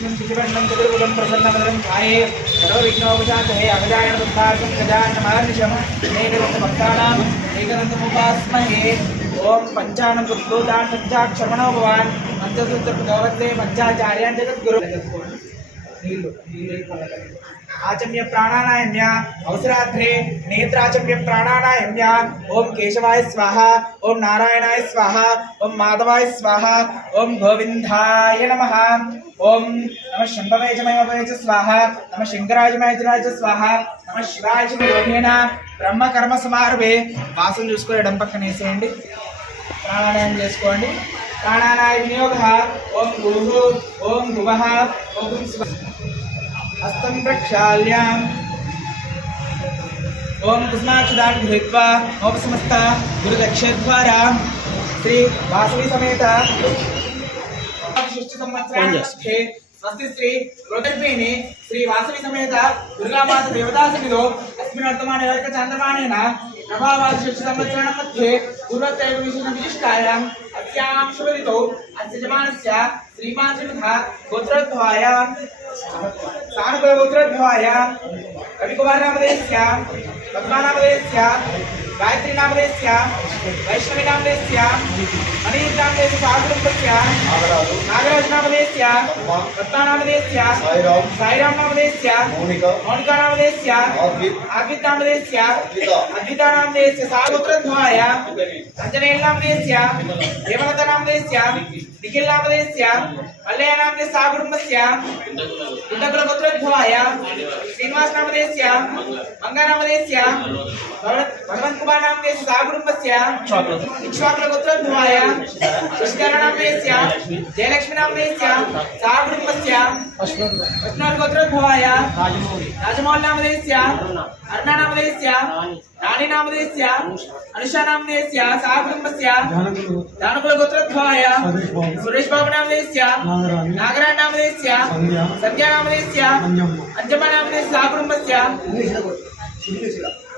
विष्णुं शिशुवर्णं चतुर्भुजं प्रसन्नवदनं ध्याये सर्वविघ्नोपशान्तये अगजाननपद्मार्कं गजाननमहर्निशम् एकदन्तभक्तानाम् एकदन्तमुपास्महे। ओम पंचानन उद्भूतान् पंचाक्षरमणो भवान् पंचसूत्रप्रभवते पंचाचार्यान् जगद्गुरु आचम्य प्राणानायम्य अवसरात्रे नेत्राचम्य प्राणानायम्य ओम केशवाय स्वाहा ओम नारायणाय स्वाहा ओम माधवाय स्वाहा ओम गोविंदाय नमः ओम नमः शंभवे च मयमवे च स्वाहा नमः शंकराय च स्वाहा नमः शिवाय च योगेन ब्रह्म कर्म समारभे वासुలు చూసుకొని ఎడం పక్కన వేసేయండి ప్రాణాయామం చేసుకోండి ప్రాణాయామ వినియోగః ఓం గురు ఓం భువః ఓం శివ हस्तं प्रक्षाल्य ओम कुसुमाक्षदान धृत्वा नवसमस्त गुरुदक्षद्वारा श्री वासवी समेत सृष्टि संवत्सरार्थे स्वस्ति श्री रोदर्पेणे श्री वासवी समेत दुर्गा माता देवता सन्निधौ अस्मिन् वर्तमाने चन्द्रमानेन प्रभावाद सृष्टि संवत्सराणां मध्ये पूर्वत्रैविंशतिविशिष्टायाम् अस्यां शुभदितौ अस्य जमानस्य श्रीमान् श्रीमतः गोत्रोद्भवाय सानुगोत्रोद्भवाय कविकुमार नामधेयस्य पद्मा नामधेयस्य गायत्री नामधेयस्य वैष्णवी नामधेयस्य मणिः नामधेयस्य सागुरुपस्य नागराज नामधेयस्य पद्मा नामधेयस्य साईराम नामधेयस्य मोनिका नामधेयस्य आद्वित नामधेयस्य अद्विता नामधेयस्य सागोत्रोद्भवाय अंजनेय नामधेयस्य देवलता नामधेयस्य निखिल नामधेयस्य मल्लय नामधेयस्य सागुरुपस्य इंद्रकुल गोत्रोद्भवाय श्रीनिवास नामधेयस्य मंगा नामधेयस्य भगवंत कुमार नामधेयस्य सागुरुपस्य इक्ष्वाकुल गोत्रोद्भवाय शशिधर नामधेयस्य जयलक्ष्मी नामधेयस्य सागुरुपस्य वैष्णव गोत्रोद्भवाय राजमौली नामधेयस्य अर्णा नामधेयस्य रानी नामधेयस्य अनुषा नामधेयस्य सागुरुपस्य दानकुल गोत्रोद्भवाय सुरेश बाबू नामधेयस्य नागराज नामधेयस्य संध्या नामधेयस्य अंजमा नामधेयस्य सागुरुपस्य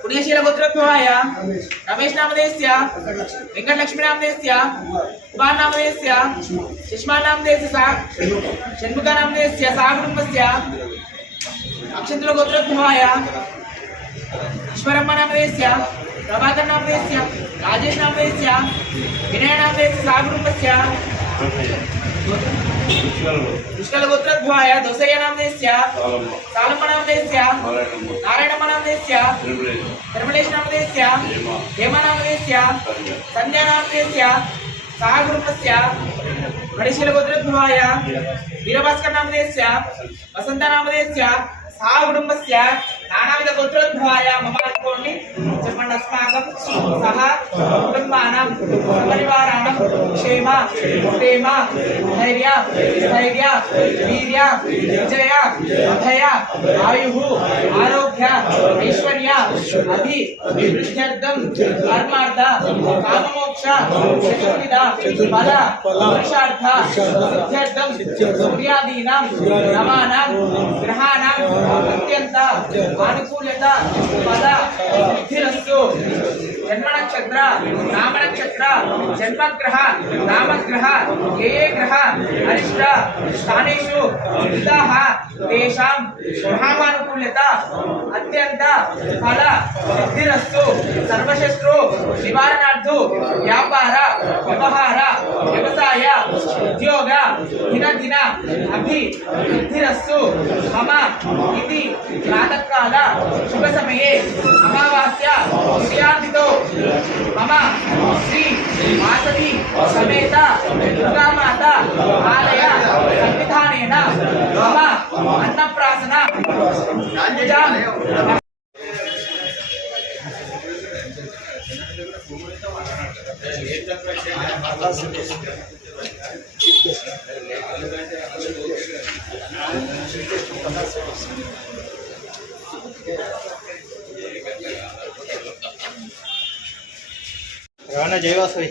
पुण्यशील गोत्रोद्भवाय रमेश नामधेयस्य वेंकटलक्ष्मी नामधेयस्य कुमार नामधेयस्य सुषमा नामधेयस्य षण्मुखा नामधेयस्य सागुरुपस्य अक्षंतुल गोत्रोद्भवाय ईश्वरम्मा नामधेयस्य प्रभाकर नामधेयस्य राजेश नामधेयस्य विनय नामधेयस्य सागुरुपस्य पुष्कल गोत्रोद्भवाय दोसैया नामधेयस्य सालम्मा नामधेयस्य नारायणम्मा नामधेयस्य धर्मलेश नामधेयस्य हेमा नामधेयस्य संध्या नामधेयस्य सागुरुपस्य मणिशील गोत्रोद्भवाय वीरभास्कर नामधेयस्य वसंत नामधेयस्य सागुरुपस्य नानाविध गोत्रोद्भवाय मम अनुकोण्णि చెప్పండి अस्माकं सह कुटुंबानां परिवाराणां क्षेम क्षेम धैर्य स्थैर्य वीर्य विजय अभय आयुः आरोग्य ऐश्वर्य अभिवृद्ध्यर्थं धर्मार्थ काममोक्ष चतुर्विध फल पुरुषार्थ सिद्ध्यर्थं सूर्यादीनां नवानां ग्रहाणां अत्यंत अनुकूलता पद सिद्धिरस्तु जन्म नक्षत्र नाम नक्षत्र जन्मग्रह नामग्रह ये ग्रह अरिष्ट स्थानेषु स्थिताः तेषां ग्रहानुकूलता अत्यंत फल सिद्धिरस्तु सर्वशत्रु निवारणार्थं व्यापार व्यवहार व्यवसाय उद्योग दिन दिन अभिवृद्धिरस्तु मम इति प्रातःकाल शुभ समये अमावास्या विद्यान्तितो मम श्री वासवी समेत दुर्गा माता आलय संविधानेन मम अन्नप्राशन राणा जयवासवी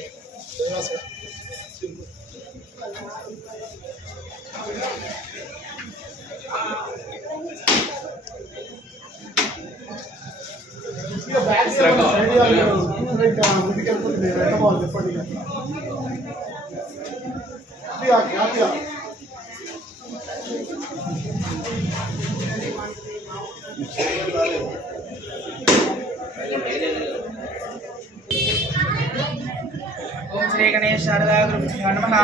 హ్యాపీ ओम श्री गणेश शारदा गुरुभ्यो नमः।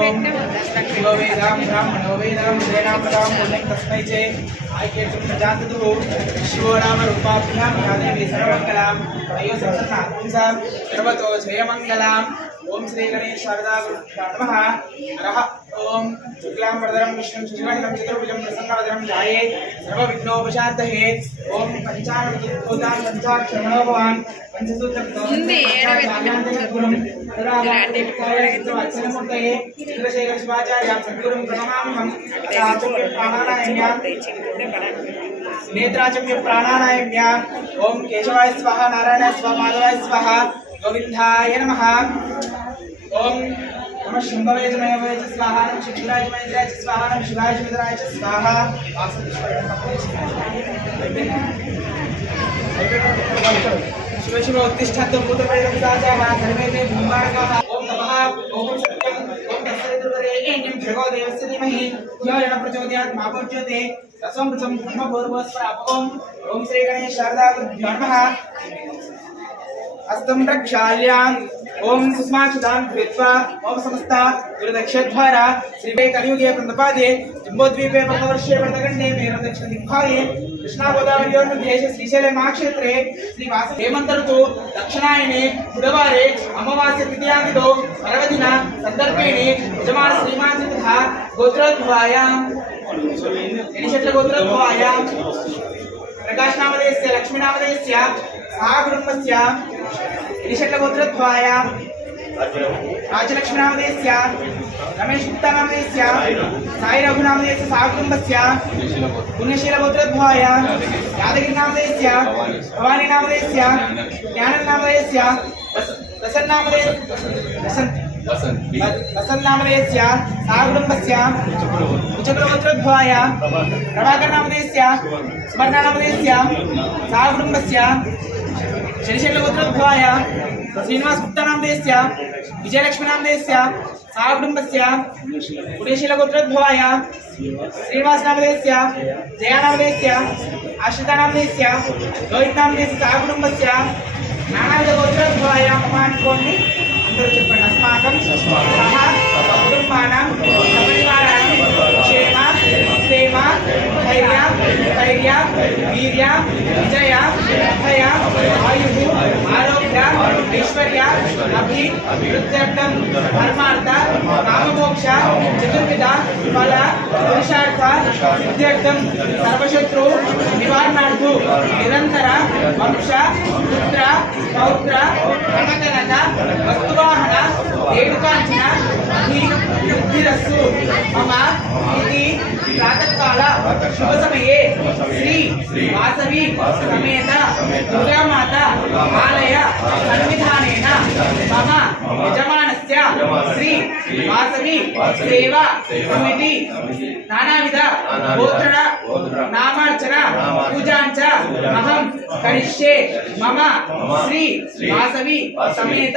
ओम शिवो वेदां ब्राह्मणो वेदां वेदां पदां पुण्यं तस्मै च आयकेतुं प्रजाततुः शिवो नाम रूपाभ्यां या देवी सर्वमङ्गलां अयो सर्वनाथुंसा सर्वतो जयमङ्गलाम्। ओम श्री गणेश शारदा गुरुभ्यो नमः। नरः ओम शुक्लां वरदं विष्णुं शशिवर्णं चतुर्भुजं प्रसन्नवदनं ध्याये सर्वविघ्नोपशान्तये। ओम पंचाननभूतां पंचाक्षरो भवान् पंचसूत्रमूर्तये चंद्रशेखर शिवाचार्यां सद्गुरुं प्रणमाम्यहम्। आचम्य प्राणानायम्यां नेत्राचम्य प्राणानायम्यां ओम केशवाय स्वाहा नारायणाय स्वाहा माधवाय स्वाहा गोविंदाय नमः। ओम नमः शंभवे च मयवे च स्वाहा नमः शिवराय च महेन्द्राय च स्वाहा नमः शिवाय च मित्राय च स्वाहा। शिव शिव उत्तिष्ठन्तु भूतप्रेतं साचाः सर्वे ते भूमार्गाः। ओम नमः ओम सत्यं ओम तत्सवितुर्वरेण्यं भर्गो देवस्य धीमहि धियो यो नः प्रचोदयात् मा प्रचोदयात् तस्मै ब्रह्मपूर्वस्वरापम्। ओम श्री गणेश शारदा गुरुभ्यो नमः। हस्तं प्रक्षाल्य ओम सुष्माक्षदां कृत्वा ओम समस्ता गुरुदक्षद्वारा श्रीवे कलियुगे प्रतपादे जम्बोद्वीपे प्रथमवर्षे वर्तगण्डे मेरु दक्षिणदिग्भागे कृष्णा गोदावरीयोर्मध्ये श्रीशैले महाक्षेत्रे श्रीवास हेमन्त ऋतु दक्षिणायने बुधवारे अमावास्या तृतीयादितो पर्वदिन सन्दर्भेणे यजमान श्रीमान तथा गोत्रोद्भवायां एनिशट्ल गोत्रोद्भवायां प्रकाश नामधेयस्य लक्ष्मी नामधेयस्य सहा कुटुम्बस्य एनिशट्ल गोत्रोद्भवायां राजलक्ष्मी नामधेयस्य रमेश गुप्ता नामधेयस्य साई रघु नामधेयस्य सहा कुटुम्बस्य पुण्यशील गोत्रोद्भवायां यादगिरि नामधेयस्य भवानी नामधेयस्य ज्ञानन नामधेयस्य वसन् नामधेयस्य सहा कुटुम्बस्य उच्चकुल गोत्रोद्भवायां प्रभाकर नामधेयस्य स्मरणा नामधेयस्य सहा कुटुम्बस्य शनिशैल गोत्रोद्भवायां श्रीनिवास गुप्ता नामधेयस्य विजयलक्ष्मी नामधेयस्य सहा कुटुम्बस्य पुण्यशील गोत्रोद्भवायां श्रीनिवास नामधेयस्य जया नामधेयस्य आश्रिता नामधेयस्य रोहित नामधेयस्य सहा कुटुम्बस्य नानाविध गोत्रोद्भवायां मम अनुकोण्णि అందరూ చెప్పండి अस्माकं सह कुटुम्बानां सपरिवाराणां क्षेम क्षेम धैर्य स्थैर्य वीर्य विजय अभय आयुः आरोग्य ऐश्वर्य अभिवृद्ध्यर्थं धर्मार्थ काममोक्ष चतुर्विध फल पुरुषार्थ सिद्ध्यर्थं सर्वशत्रु निवारणार्थं निरंतर वंश पुत्र पौत्र धनकनक वस्तुवाहन रेणुकांचन अभिवृद्धिरस्तु मम इति प्रातःकाल शुभ समये श्री वासवी समेत दुर्गा माता आलय सन्निधानेन मम यजमानस्य श्री वासवी सेवा समिति नानाविध गोत्र नामार्चन पूजाञ्च अहं करिष्ये। मम श्री वासवी समेत